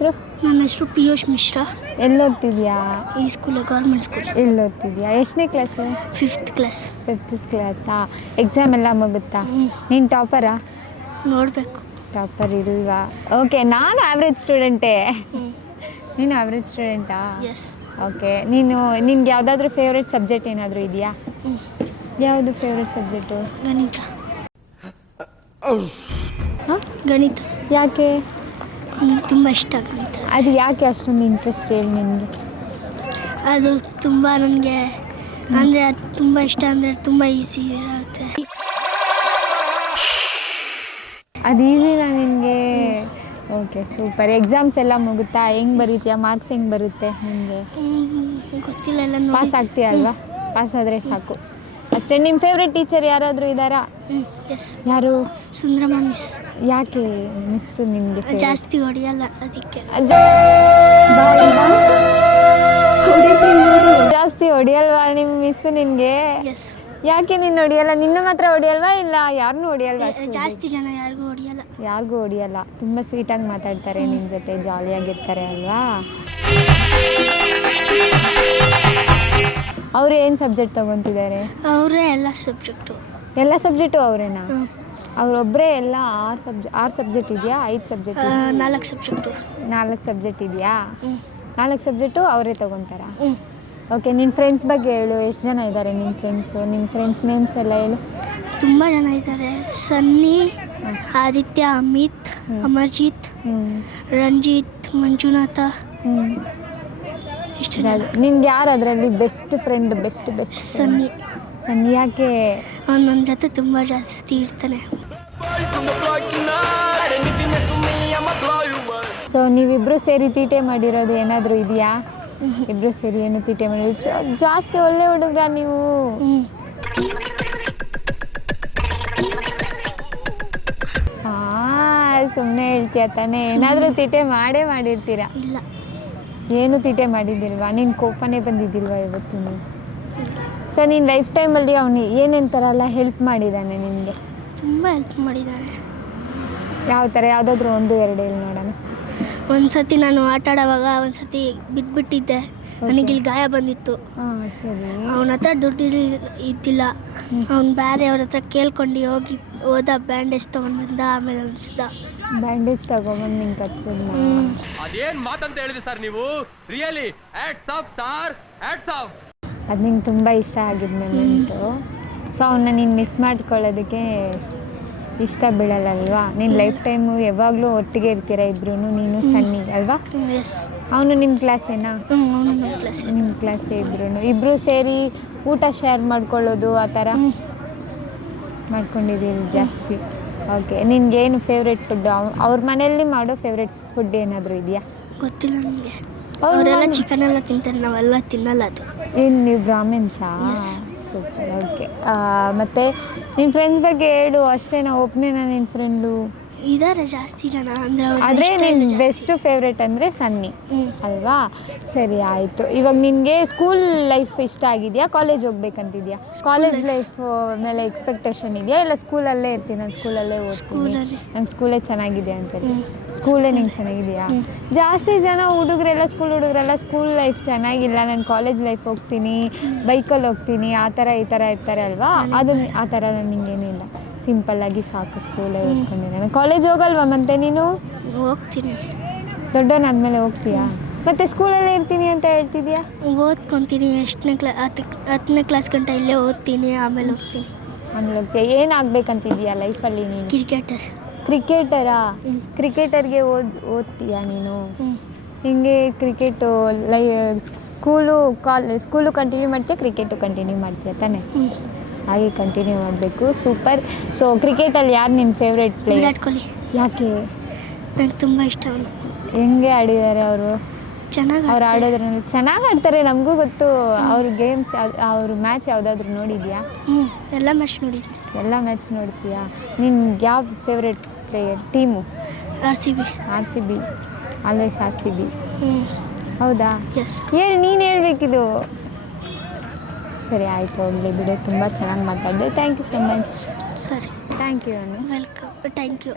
ಹೆಸರು? ಪಿಯೂಷ್ ಮಿಶ್ರಾ. ಎಲ್ಲಿ ಓದ್ತಿದ್ಯಾ? ಈ ಸ್ಕೂಲ್ ಗೌರ್ಮೆಂಟ್ ಸ್ಕೂಲ್ ಎಲ್ಲಿ ಓದ್ತಿದ್ಯಾ? ಎಷ್ಟನೇ ಕ್ಲಾಸ್ ಫಿಫ್ತ್ ಕ್ಲಾಸ್ ಫಿಫ್ತ್ ಕ್ಲಾಸಾ ಎಕ್ಸಾಮ್ ಎಲ್ಲ ಮುಗುತ್ತಾ? ನೀನು ಟಾಪರಾ ನೋಡಬೇಕು. ಟಾಪರ್ ಇಲ್ವಾ? ಓಕೆ ನಾನು ಆವ್ರೇಜ್ ಸ್ಟೂಡೆಂಟೇ ನೀನು ಆವ್ರೇಜ್ ಸ್ಟೂಡೆಂಟಾ ಎಸ್ ಓಕೆ ನೀನು ನಿನ್ಗೆ ಯಾವುದಾದ್ರೂ ಫೇವ್ರೇಟ್ ಸಬ್ಜೆಕ್ಟ್ ಏನಾದರೂ ಇದೆಯಾ? ಯಾವುದು ಫೇವ್ರೆಟ್ ಸಬ್ಜೆಕ್ಟು ಗಣಿತ. ಗಣಿತ. ಯಾಕೆ? ತುಂಬ ಇಷ್ಟ ಆಗುತ್ತೆ ಅದು. ಯಾಕೆ ಅಷ್ಟೊಂದು ಇಂಟ್ರೆಸ್ಟ್ ಹೇಳಿ ನಿನಗೆ? ಅದು ತುಂಬ ನನಗೆ ಅಂದರೆ ಅದು ತುಂಬ ಇಷ್ಟ ಅಂದರೆ ತುಂಬ ಈಸಿ ಇರುತ್ತೆ. ಅದು ಈಸಿನಾ ನಿನಗೆ? ಓಕೆ ಸೂಪರ್ ಎಕ್ಸಾಮ್ಸ್ ಎಲ್ಲ ಮುಗುತ್ತಾ? ಹೆಂಗೆ ಬರೀತೀಯಾ? ಮಾರ್ಕ್ಸ್ ಹೆಂಗೆ ಬರುತ್ತೆ ನಿಮಗೆ ಗೊತ್ತಿಲ್ಲ ಎಲ್ಲ ಪಾಸ್ ಆಗ್ತೀಯ ಅಲ್ವಾ? ಪಾಸ್ ಆದರೆ ಸಾಕು. ಅಷ್ಟೇ ನಿಮ್ಮ ಫೇವ್ರೆಟ್ ಟೀಚರ್ ಯಾರಾದರೂ ಇದ್ದಾರಾ? ಎಸ್ ಯಾರು? ಸುಂದ್ರಮ್ಮ ಮಿಸ್ ಯಾಕೆ ಮಿಸ್ ನಿಮಗೆ ಜಾಸ್ತಿ ಹೊಡೆಯಲ್ಲ ಅದಕ್ಕೆ. ಜಾಸ್ತಿ ಹೊಡೆಯಲ್ವಾ ನಿಮ್ಮ ಮಿಸ್ ನಿಮ್ಗೆ ಯಾಕೆ ನೀನು ಹೊಡಿಯಲ್ಲ? ನಿನ್ನ ಮಾತ್ರ ಹೊಡಿಯಲ್ವಾ ಇಲ್ಲ ಯಾರನ್ನೂ ಹೊಡಿಯಲ್ವಾ ಜಾಸ್ತಿ ಜನ ಯಾರಿಗೂ ಹೊಡೆಯಲ್ಲ. ಯಾರಿಗೂ ಹೊಡಿಯಲ್ಲ. ತುಂಬ ಸ್ವೀಟಾಗಿ ಮಾತಾಡ್ತಾರೆ ನಿನ್ನ ಜೊತೆ ಜಾಲಿಯಾಗಿರ್ತಾರೆ ಅಲ್ವಾ? ಅವ್ರು ಏನು ಸಬ್ಜೆಕ್ಟ್ ತೊಗೊತಿದ್ದಾರೆ? ಅವರೇ ಎಲ್ಲ ಸಬ್ಜೆಕ್ಟು ಎಲ್ಲ ಸಬ್ಜೆಕ್ಟು ಅವರೇನಾ? ಅವರೊಬ್ಬರೇ ಎಲ್ಲ ಆರು ಸಬ್ಜ ಆರು ಸಬ್ಜೆಕ್ಟ್ ಇದೆಯಾ? ಐದು ಸಬ್ಜೆಕ್ಟ್ ನಾಲ್ಕು ಸಬ್ಜೆಕ್ಟು. ನಾಲ್ಕು ಸಬ್ಜೆಕ್ಟ್ ಇದೆಯಾ? ನಾಲ್ಕು ಸಬ್ಜೆಕ್ಟು ಅವರೇ ತೊಗೊತಾರಾ? ಓಕೆ ನಿನ್ನ ಫ್ರೆಂಡ್ಸ್ ಬಗ್ಗೆ ಹೇಳು. ಎಷ್ಟು ಜನ ಇದ್ದಾರೆ ನಿನ್ನ ಫ್ರೆಂಡ್ಸು? ನಿನ್ನ ಫ್ರೆಂಡ್ಸ್ ನೇಮ್ಸ್ ಎಲ್ಲ ಹೇಳು. ತುಂಬ ಜನ ಇದ್ದಾರೆ ಸನ್ನಿ ಆದಿತ್ಯ ಅಮಿತ್. ಅಮರ್ಜಿತ್ ರಂಜಿತ್ ಮಂಜುನಾಥ. ಇಷ್ಟು ನಿನ್ಗೆ ಯಾರು ಅದರಲ್ಲಿ best friend best best Sunny. Sunny ಯಾಕೆ? ಅವ್ನು ನನ್ನ ಜೊತೆ ತುಂಬ ಜಾಸ್ತಿ ಇರ್ತಾನೆ. ಸೊ ನೀವಿಬ್ರು ಸೇರಿ ತೀಟೆ ಮಾಡಿರೋದು ಏನಾದರೂ ಇದೆಯಾ? ಇಬ್ರು ಸೇರಿ ಏನು ತೀಟೆ ಮಾಡಿರೋದು? ಜಾಸ್ತಿ ಒಳ್ಳೆ ಹುಡುಗ್ರ ನೀವು. ಸುಮ್ಮನೆ ಹೇಳ್ತೀಯ ತಾನೇ? ಏನಾದರೂ ತೀಟೆ ಮಾಡೇ ಮಾಡಿರ್ತೀರಾ? ಏನು ತೀಟೆ ಮಾಡಿದ್ದಿಲ್ವಾ? ನಿನ್ನ ಕೋಪನೇ ಬಂದಿದ್ದಿಲ್ವಾ ಇವತ್ತು ನೀವು? ಸೊ ನೀನು ಲೈಫ್ ಟೈಮಲ್ಲಿ ಅವನು ಏನೇನು ಥರ ಎಲ್ಲ ಹೆಲ್ಪ್ ಮಾಡಿದ್ದಾನೆ ನಿನಗೆ? ತುಂಬ ಹೆಲ್ಪ್ ಮಾಡಿದ್ದಾರೆ. ಯಾವ ಥರ ಯಾವುದಾದ್ರೂ ಒಂದು ಎರಡು ಹೇಳಿ ನೋಡೋಣ. ಒಂದು ಸತಿ ನಾನು ಆಟ ಆಡೋವಾಗ ಒಂದು ಸತಿ ಬಿದ್ದುಬಿಟ್ಟಿದ್ದೆ ನನಗೆ ಇಲ್ಲಿ ಗಾಯ ಬಂದಿತ್ತು. ಹಾಂ ಸರಿ. ಅವನ ಹತ್ರ ದುಡ್ಡು ಇದ್ದಿಲ್ಲ. ಅವ್ನು ಬೇರೆ ಅವ್ರ ಹತ್ರ ಕೇಳ್ಕೊಂಡು ಹೋಗಿ ಹೋದ ಬ್ಯಾಂಡೇಜ್ ತೊಗೊಂಡು ಬಂದ ಆಮೇಲೆ ಅನಿಸ್ದ ಬ್ಯಾಂಡೇಜ್ ತಗೊಂಡ್ಬಂದು ನಿಂಗೆ ಕಟ್ಸಿದ್ನ? ಅದೇನು ಮಾತಂತ ಹೇಳಿದ್ರಿ ಸರ್ ನೀವು? Really hats off sir hats off ಅದು ನಿಂಗೆ ತುಂಬ ಇಷ್ಟ ಆಗಿದ್ಮೇಲೆ ಮೂಮೆಂಟು ಸೊ ಅವನ್ನ ನೀನು ಮಿಸ್ ಮಾಡ್ಕೊಳ್ಳೋದಕ್ಕೆ ಇಷ್ಟ ಬೀಳಲ್ಲಲ್ವಾ? ನಿನ್ನ ಲೈಫ್ ಟೈಮು ಯಾವಾಗಲೂ ಒಟ್ಟಿಗೆ ಇರ್ತೀರ ಇಬ್ರು ನೀನು ಸನ್ನಿ ಅಲ್ವಾ? ಅವನು ನಿಮ್ಮ ಕ್ಲಾಸೇನಾ ನಮ್ಮ ಕ್ಲಾಸ್ ಇಬ್ರು ಇಬ್ಬರು ಸೇರಿ ಊಟ ಶೇರ್ ಮಾಡ್ಕೊಳ್ಳೋದು ಆ ಥರ? ಮಾಡ್ಕೊಂಡಿದ್ದೀನಿ ಮಾಡ್ಕೊಂಡಿದ್ದೀರಿ ಜಾಸ್ತಿ. ಓಕೆ ನಿನ್ಗೇನು ಫೇವ್ರೆಟ್ ಫುಡ್ ಅವ್ರ ಮನೆಯಲ್ಲಿ ಮಾಡೋ ಫೇವ್ರೆಟ್ ಫುಡ್ ಏನಾದರೂ ಇದೆಯಾ? ಗೊತ್ತಿಲ್ಲ ನನಗೆ. ಅವರೆಲ್ಲ ಚಿಕನ್ ಎಲ್ಲ ತಿಂತಾರೆ ನಾವೆಲ್ಲ ತಿನ್ನಲ್ಲ ಅದು. ಏನು ನೀವು ಬ್ರಾಹ್ಮಿನ್ಸಾ. ಸೂಪರ್ ಓಕೆ ಮತ್ತು ನಿನ್ನ ಫ್ರೆಂಡ್ಸ್ ಬಗ್ಗೆ ಹೇಳು ಅಷ್ಟೇ ನಾ ಒಬ್ಬನೇನಾ ನಿನ್ನ ಫ್ರೆಂಡು ಇದಾರೆ ಜಾಸ್ತಿ ಜನ ಅಂದ್ರೆ ಆದರೆ ನಿನ್ನ ಬೆಸ್ಟ್ ಫೇವ್ರೆಟ್ ಅಂದರೆ ಸನ್ನಿ. ಅಲ್ವಾ? ಸರಿ ಆಯಿತು. ಇವಾಗ ನಿನಗೆ ಸ್ಕೂಲ್ ಲೈಫ್ ಇಷ್ಟ ಆಗಿದೆಯಾ? ಕಾಲೇಜ್ ಹೋಗ್ಬೇಕಂತಿದ್ಯಾ? ಕಾಲೇಜ್ ಲೈಫ್ ಮೇಲೆ ಎಕ್ಸ್ಪೆಕ್ಟೇಷನ್ ಇದೆಯಾ? ಇಲ್ಲ ಸ್ಕೂಲಲ್ಲೇ ಇರ್ತೀನಿ ನಾನು ಸ್ಕೂಲಲ್ಲೇ ಓದ್ತೀನಿ? ನನ್ನ ಸ್ಕೂಲೇ ಚೆನ್ನಾಗಿದೆ ಅಂತ ಸ್ಕೂಲೇ ನಿಂಗೆ ಚೆನ್ನಾಗಿದೆಯಾ? ಜಾಸ್ತಿ ಜನ ಹುಡುಗರೆಲ್ಲ ಸ್ಕೂಲ್ ಹುಡುಗರೆಲ್ಲ ಸ್ಕೂಲ್ ಲೈಫ್ ಚೆನ್ನಾಗಿಲ್ಲ. ನಾನು ಕಾಲೇಜ್ ಲೈಫ್ ಹೋಗ್ತೀನಿ ಬೈಕಲ್ಲಿ ಹೋಗ್ತೀನಿ ಆ ಥರ ಈ ಥರ ಇರ್ತಾರೆ ಅಲ್ವಾ? ಅದು ಆ ಥರ ನಿಂಗೇನಿಲ್ಲ ಸಿಂಪಲ್ಲಾಗಿ ಸಾಕು ಸ್ಕೂಲೇ. ಓದ್ಕೊಂಡಿದ್ದಾನೆ ಕಾಲೇಜ್ ಹೋಗಲ್ವಾ ಮತ್ತೆ ನೀನು? ಹೋಗ್ತೀನಿ. ದೊಡ್ಡವನಾದ್ಮೇಲೆ ಹೋಗ್ತೀಯಾ? ಮತ್ತೆ ಸ್ಕೂಲಲ್ಲೇ ಇರ್ತೀನಿ ಅಂತ ಹೇಳ್ತಿದ್ಯಾ? ಓದ್ಕೊತೀನಿ ಎಷ್ಟನೇ ಕ್ಲಾ ಹತ್ತು ಹತ್ತನೇ ಕ್ಲಾಸ್ ಗಂಟ ಇಲ್ಲೇ ಓದ್ತೀನಿ ಆಮೇಲೆ ಹೋಗ್ತೀನಿ. ಆಮೇಲೆ ಹೋಗ್ತೀಯ? ಏನು ಆಗ್ಬೇಕಂತಿದ್ಯಾ ಲೈಫಲ್ಲಿ ನೀನು? ಕ್ರಿಕೆಟರ್ ಕ್ರಿಕೆಟರಾ. ಕ್ರಿಕೆಟರ್ಗೆ ಓದ್ ಓದ್ತೀಯಾ ನೀನು? ಹಿಂಗೆ ಕ್ರಿಕೆಟು ಲೈ ಸ್ಕೂಲು ಕಾಲ್ ಸ್ಕೂಲು ಕಂಟಿನ್ಯೂ ಮಾಡ್ತೀಯಾ ಕ್ರಿಕೆಟು ಕಂಟಿನ್ಯೂ ಮಾಡ್ತೀಯಾ ತಾನೇ? ಹಾಗೆ ಕಂಟಿನ್ಯೂ ಮಾಡಬೇಕು. ಸೂಪರ್ ಸೊ ಕ್ರಿಕೆಟಲ್ಲಿ ಯಾರು ನಿನ್ನ ಫೇವ್ರೆಟ್ ಪ್ಲೇಯರ್ ವಿರಾಟ್ ಕೊಹ್ಲಿ. ಯಾಕೆ? ನಂಗೆ ತುಂಬ ಇಷ್ಟ ಅವನು. ಹೆಂಗೆ ಆಡಿದ್ದಾರೆ ಅವರು? ಚೆನ್ನಾಗಿ ಅವ್ರು ಆಡೋದ್ರಲ್ಲಿ ಚೆನ್ನಾಗಿ ಆಡ್ತಾರೆ. ನಮಗೂ ಗೊತ್ತು. ಅವ್ರ ಗೇಮ್ಸ್ ಅವ್ರ ಮ್ಯಾಚ್ ಯಾವುದಾದ್ರೂ ನೋಡಿದ್ಯಾ? ಹ್ಞೂ ಎಲ್ಲ ಮ್ಯಾಚ್ ನೋಡಿದ್ದೀನಿ ಎಲ್ಲ ಮ್ಯಾಚ್ ನೋಡ್ತೀಯಾ? ನಿನ್ಗೆ ಯಾವ favourite player team? R C B. R C B. Always R C B? ಹ್ಞೂ ಹೌದಾ? ಎಸ್ ಹೇಳಿ ನೀನು ಹೇಳ್ಬೇಕಿದು. ಸರಿ ಆಯಿತು ಹೋಗಲಿ ಬಿಡು. ತುಂಬ ಚೆನ್ನಾಗಿ ಮಾತಾಡಿದೆ. ಥ್ಯಾಂಕ್ ಯು ಸೊ ಮಚ್ ಸರಿ. Thank you Anu welcome thank you